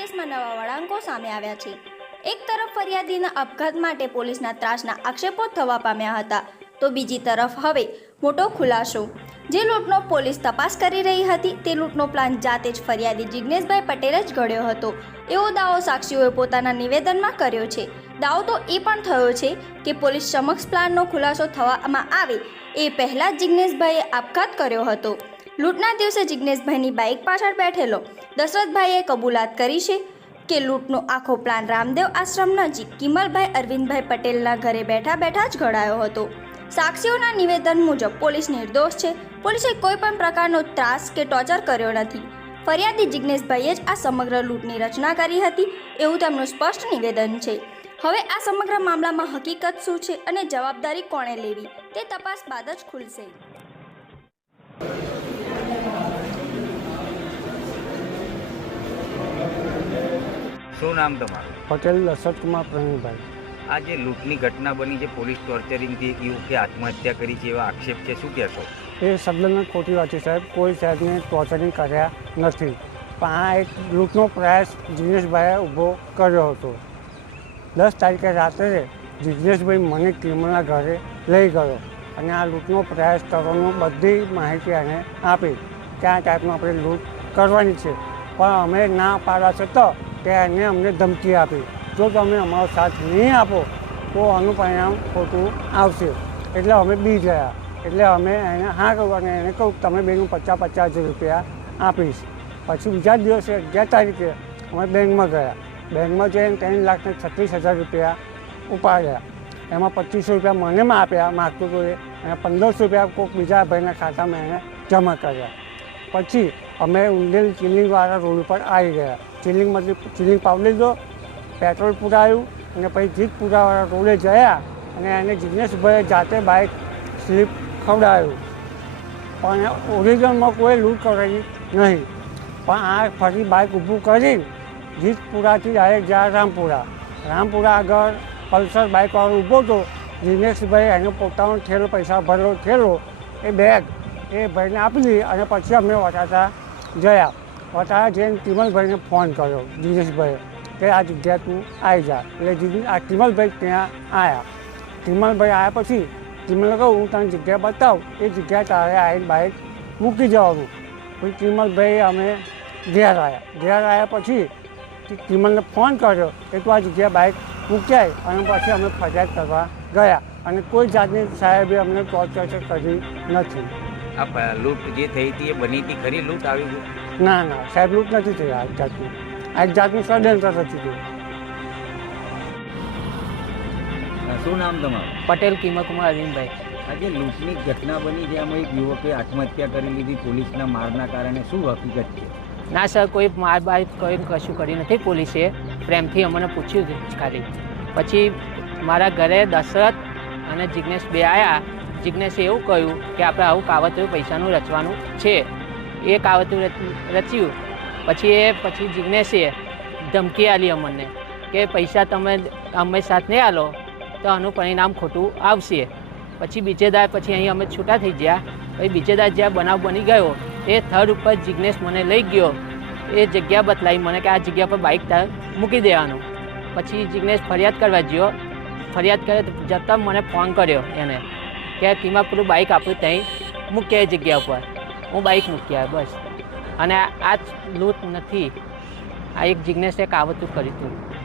તપાસમાં નવા વળાંકો સામે આવ્યા છે. એક તરફ ફરિયાદીના આપઘાત માટે પોલીસના ત્રાસના આક્ષેપો થવા પામ્યા હતા, તો બીજી તરફ હવે મોટો ખુલાસો. જે લૂંટનો પોલીસ તપાસ કરી રહી હતી, તે લૂંટનો પ્લાન જાતે જ ફરિયાદી જિજ્ઞેશભાઈ પટેલ જ ઘડ્યો હતો. એવો દાવો સાક્ષીઓએ પોતાના નિવેદનમાં કર્યો છે. દાવો તો એ પણ થયો છે કે પોલીસ સમક્ષ પ્લાનનો ખુલાસો થવામાં આવે એ પહેલાં જિજ્ઞેશભાઈએ આપઘાત કર્યો હતો. લૂંટના દિવસે જિજ્ઞેશભાઈની બાઇક પાછળ બેઠેલો. દશરથભાઈએ કબૂલાત કરી છે કે લૂંટનો આખો પ્લાન રામદેવ આશ્રમ નજીક કિમલભાઈ અરવિંદભાઈ પટેલના ઘરે બેઠા બેઠા જ ઘડાયો હતો. સાક્ષીઓના નિવેદન મુજબ પોલીસ નિર્દોષ છે. પોલીસે કોઈ પણ પ્રકારનો ત્રાસ કે ટોર્ચર કર્યો નથી. ફરિયાદી જિજ્ઞેશભાઈએ જ આ સમગ્ર લૂંટની રચના કરી હતી એવું તેમનું સ્પષ્ટ નિવેદન છે. હવે આ સમગ્ર મામલામાં હકીકત શું છે અને જવાબદારી કોણે લેવી તે તપાસ બાદ જ ખુલશે. શું નામ તમારું? પટેલ દશરથકુમાર પ્રવીણભાઈ. આ જે લૂંટની ઘટના બની છે પોલીસ ટોર્ચરિંગથી એક યુવકે આત્મહત્યા કરી છે એવા આક્ષેપ છે શું કહેશો? એ શબ્દને ખોટી વાત છે સાહેબ કોઈ સાહેબને ટોર્ચરિંગ કર્યા નથી. પણ આ એક લૂંટનો પ્રયાસ જિગ્નેશભાઈએ ઊભો કર્યો હતો. દસ તારીખે રાત્રે જિગ્નેશભાઈ મને કિમલના ઘરે લઈ ગયો અને આ લૂંટનો પ્રયાસ કરવાનો બધી માહિતી એને આપી. કે આ ટાઈપનું આપણે લૂંટ કરવાની છે. પણ અમે ના પાડવા છતાં તે એને અમને ધમકી આપી. જો તમે અમારો સાથ નહીં આપો, તો આનું પરિણામ ખોટું આવશે. એટલે અમે બી ગયા એટલે અમે એને હા કહું અને એને કહું, તમે બેનું પચાસ પચાસ હજાર રૂપિયા આપીશ. પછી બીજા દિવસે અગિયાર તારીખે અમે બેંકમાં ગયા. બેંકમાં જઈને ત્રણ લાખને છત્રીસ હજાર રૂપિયા ઉપાડ્યા. એમાં પચીસો રૂપિયા મને આપ્યા માગતું હતું અને પંદરસો રૂપિયા કોઈક બીજા ભાઈના ખાતામાં એને જમા કર્યા. પછી અમે ઉંડેલ ચિલિંગવાળા રોડ ઉપર આવી ગયા. ચિલિંગમાંથી ચિલિંગ પાવ લીધો પેટ્રોલ પુરાયું અને પછી જીતપુરાવાળા રોડે ગયા અને એને જિગ્નેશભાઈએ જાતે બાઇક સ્લીપ ખવડાવ્યું. પણ ઓરિજિનલમાં કોઈ લૂંટ કરેલી નહીં. પણ આ ફરી બાઇક ઊભું કરીને જીતપુરાથી ડાયરેક્ટ ગયા રામપુરા. રામપુરા આગળ પલ્સર બાઇકવાળો ઊભો હતો. જિજ્ઞેશભાઈ એનો પોતાનો થેલો પૈસા ભરેલો થેલો એ બેગ એ ભાઈને આપી અને પછી અમે વટાતા ગયા વટાતા જઈને તિમલભાઈને ફોન કર્યો, દિનેશભાઈએ, કે આ જગ્યા તું આવી જા. એટલે આ તિમલભાઈ ત્યાં આવ્યા તિમલભાઈ આવ્યા પછી તિમલ કહું, હું તને જગ્યા બતાવું. એ જગ્યા તારે આવીને બાઇક મૂકી જવાનું. પછી તિમલભાઈ અમે ઘેર આવ્યા ઘેર આવ્યા પછી તિમલને ફોન કર્યો કે તું આ જગ્યાએ બાઇક મૂકી આય અને પછી અમે ફરિયાદ કરવા ગયા. અને કોઈ જાતની સાહેબે અમને ટોર્ચર કરી નથી. આ લૂંટ જે થઈ હતી એ બની હતી? ખરી લૂંટ આવી ગઈ ના ના સાહેબ લૂંટ નથી થઈ આ જાતનું. આ જાતનું ષડયંત્ર નથી થયું શું નામ તમારું? પટેલ કિમકુમાર અરવિંદભાઈ. આજે લૂંટની ઘટના બની જેમાં એક યુવકે આત્મહત્યા કરી લીધી. પોલીસના મારના કારણે શું હકીકત છે? ના સર કોઈ માર બાર કોઈ કશું કર્યું નથી. પોલીસે પ્રેમથી અમને પૂછ્યું ખાલી. પછી મારા ઘરે દશરથ અને જિજ્ઞેશ બે આવ્યા જિજ્ઞેશે એવું કહ્યું કે આપણે આવું કાવતરું પૈસાનું રચવાનું છે. એ કાવતરું રચ્યું. પછી એ, પછી જિજ્ઞેશે ધમકી આલી અમને કે પૈસા તમે અમે સાથ નહીં આલો તો આનું પરિણામ ખોટું આવશે. પછી બીજે દાર પછી અહીં અમે છૂટા થઈ ગયા. પછી બીજે દાર જ્યાં બનાવ બની ગયો, એ થર્ડ ઉપર જિજ્ઞેશ મને લઈ ગયો. એ જગ્યા બતલાવી મને કે આ જગ્યા પર બાઇક તાર મૂકી દેવાનું. પછી જિજ્ઞેશ ફરિયાદ કરવા ગયો ફરિયાદ કરે જતાં મને ફોન કર્યો એને. કે પેલું બાઇક આપ્યું ત્યાં મૂક્યા જગ્યા ઉપર. હું બાઇક મૂક્યા બસ. અને આ જ લૂંટ નથી. આ એક જિજ્ઞેશે કાવતું કર્યું હતું.